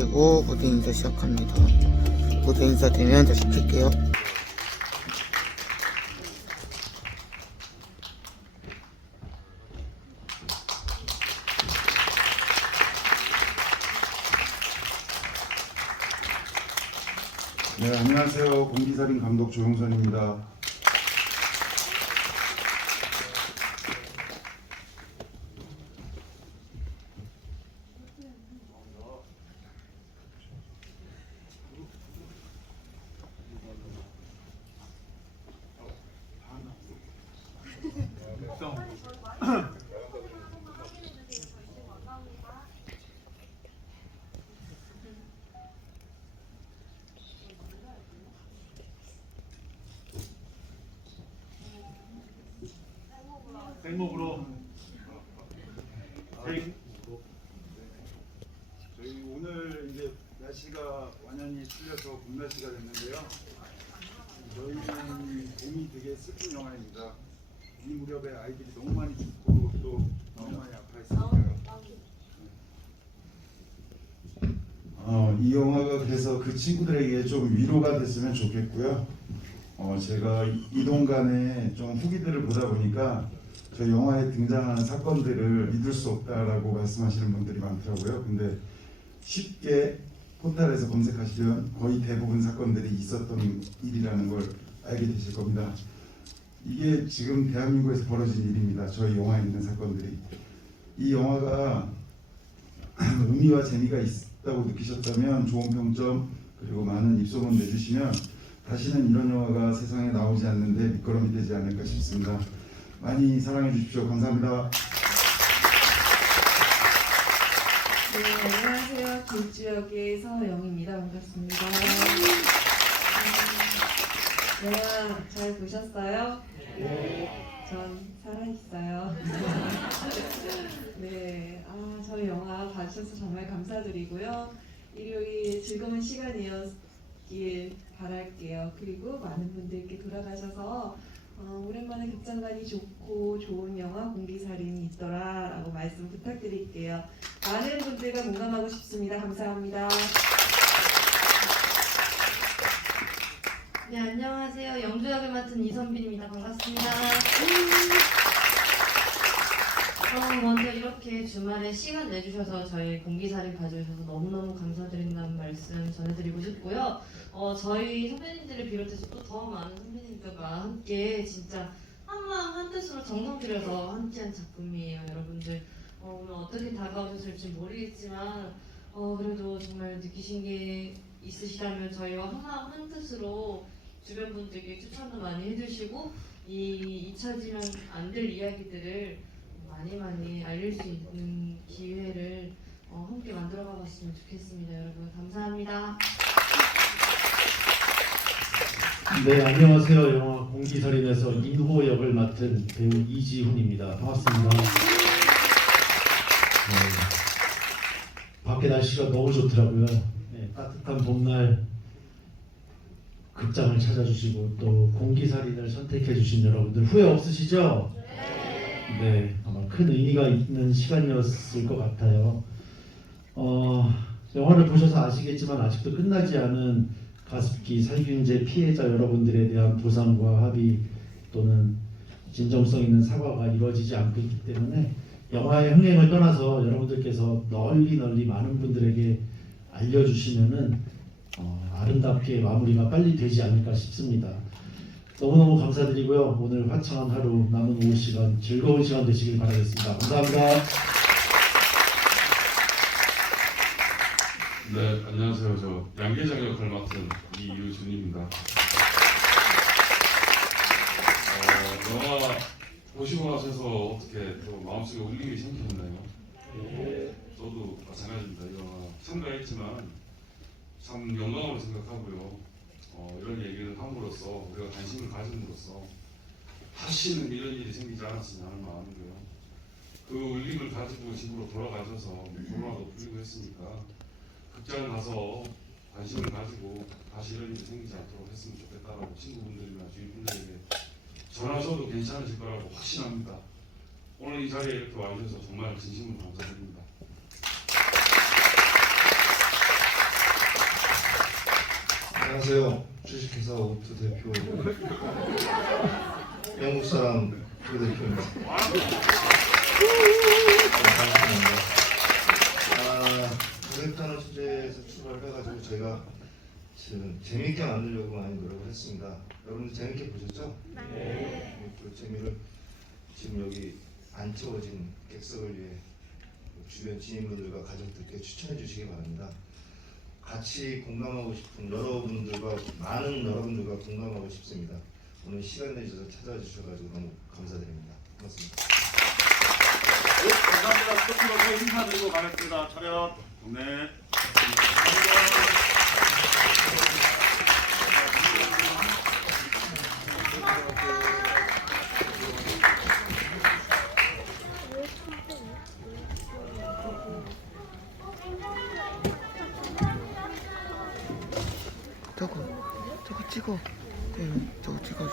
하시고 무대 인사 시작합니다. 무대 인사 되면 다시 킬게요. 네, 안녕하세요. 공기살인 감독 조용선입니다. 백목으로 백 저희 오늘 이제 날씨가 완연히 풀려서 봄 날씨가 됐는데요. 저희는 봄이 되게 슬픈 영화입니다. 이 무렵에 아이들이 너무 많이 죽고 또 너무 많이 아파했으니까요. 어, 이 영화가 그래서 그 친구들에게 좀 위로가 됐으면 좋겠고요. 어, 제가 이- 이동간에 좀 후기들을 보다 보니까 저 영화에 등장하는 사건들을 믿을 수 없다라고 말씀하시는 분들이 많더라고요. 근데 쉽게 포털에서 검색하시면 거의 대부분 사건들이 있었던 일이라는 걸 알게 되실 겁니다. 이게 지금 대한민국에서 벌어진 일입니다. 저희 영화에 있는 사건들이. 이 영화가 의미와 재미가 있다고 느끼셨다면 좋은 평점 그리고 많은 입소문 내주시면 다시는 이런 영화가 세상에 나오지 않는데 밑거름이 되지 않을까 싶습니다. 많이 사랑해 주십시오. 감사합니다. 네, 안녕하세요. 길주역의 서영입니다. 반갑습니다. 음, 영화 잘 보셨어요? 네. 전 살아있어요. 네, 아, 저희 영화 봐주셔서 정말 감사드리고요. 일요일 즐거운 시간이었길 바랄게요. 그리고 많은 분들께 돌아가셔서 어, 오랜만에 극장 가니 좋고 좋은 영화 공기살인이 있더라 라고 말씀 부탁드릴게요. 많은 분들과 공감하고 싶습니다. 감사합니다. 네, 안녕하세요. 영주역을 맡은 이선빈입니다. 반갑습니다. 어, 먼저 이렇게 주말에 시간 내주셔서 저희 공기살인 봐주셔서 너무너무 감사드린다는 말씀 전해드리고 싶고요. 어, 저희 선배님들을 비롯해서 또 더 많은 선배님들과 함께 진짜 한마음 한뜻으로 정성 들여서 함께한 작품이에요. 여러분들 어, 오늘 어떻게 다가오셨을지 모르겠지만 어, 그래도 정말 느끼신 게 있으시다면 저희와 한마음 한뜻으로 주변 분들께 추천도 많이 해주시고 이 잊혀지면 안 될 이야기들을 많이 많이 알릴 수 있는 기회를 어, 함께 만들어 가 봤으면 좋겠습니다. 여러분. 감사합니다. 네 안녕하세요. 영화 공기살인에서 인호 역을 맡은 배우 이지훈입니다. 반갑습니다. 네, 밖에 날씨가 너무 좋더라고요. 네, 따뜻한 봄날 극장을 찾아주시고 또 공기살인을 선택해 주신 여러분들 후회 없으시죠? 네 아마 큰 의미가 있는 시간이었을 것 같아요 어, 영화를 보셔서 아시겠지만 아직도 끝나지 않은 가습기 살균제 피해자 여러분들에 대한 보상과 합의 또는 진정성 있는 사과가 이루어지지 않고 있기 때문에 영화의 흥행을 떠나서 여러분들께서 널리 널리 많은 분들에게 알려주시면은 어, 아름답게 마무리가 빨리 되지 않을까 싶습니다. 너무너무 감사드리고요. 오늘 화창한 하루 남은 오후 시간 즐거운 시간 되시길 바라겠습니다. 감사합니다. 네, 안녕하세요. 저 양계장 역할 맡은 이유준입니다. 어, 영화 보시고 나셔서 어떻게 또 마음속에 울림이 생기셨나요? 저도 마찬가지입니다. 이 영화 참가했지만 참 영광으로 생각하고요. 어, 이런 얘기를 함으로써 우리가 관심을 가짐으로써 다시는 이런 일이 생기지 않았으면 하는 마음이고요. 그 울림을 가지고 집으로 돌아가셔서 코로나도 풀리고 했으니까 극장을 가서 관심을 가지고 다시 이런 일이 생기지 않도록 했으면 좋겠다라고 친구분들이나 주위분들에게 전하셔도 괜찮으실 거라고 확신합니다. 오늘 이 자리에 이렇게 와주셔서 정말 진심으로 감사드립니다. 안녕하세요. 주식회사 오트 대표 영국 사람 조 대표입니다. 네, 반갑습니다. 아, 고객하는 주제에서 출발을 해가지고 저희가 지금 재밌게 만들려고 많이 노력을 했습니다. 여러분들 재밌게 보셨죠? 네. 그 재미를 지금 여기 안 채워진 객석을 위해 주변 지인분들과 가족들께 추천해 주시기 바랍니다. 같이 공감하고 싶은 여러분들과 많은 여러분들과 공감하고 싶습니다. 오늘 시간 내주셔서 찾아와 주셔가지고 너무 감사드립니다. 고맙습니다. 네, 감사합니다. 스토킹으로 인사드리고 가겠습니다. 차렷. 네. 저거 저거 찍어. 네, 저거 찍어줘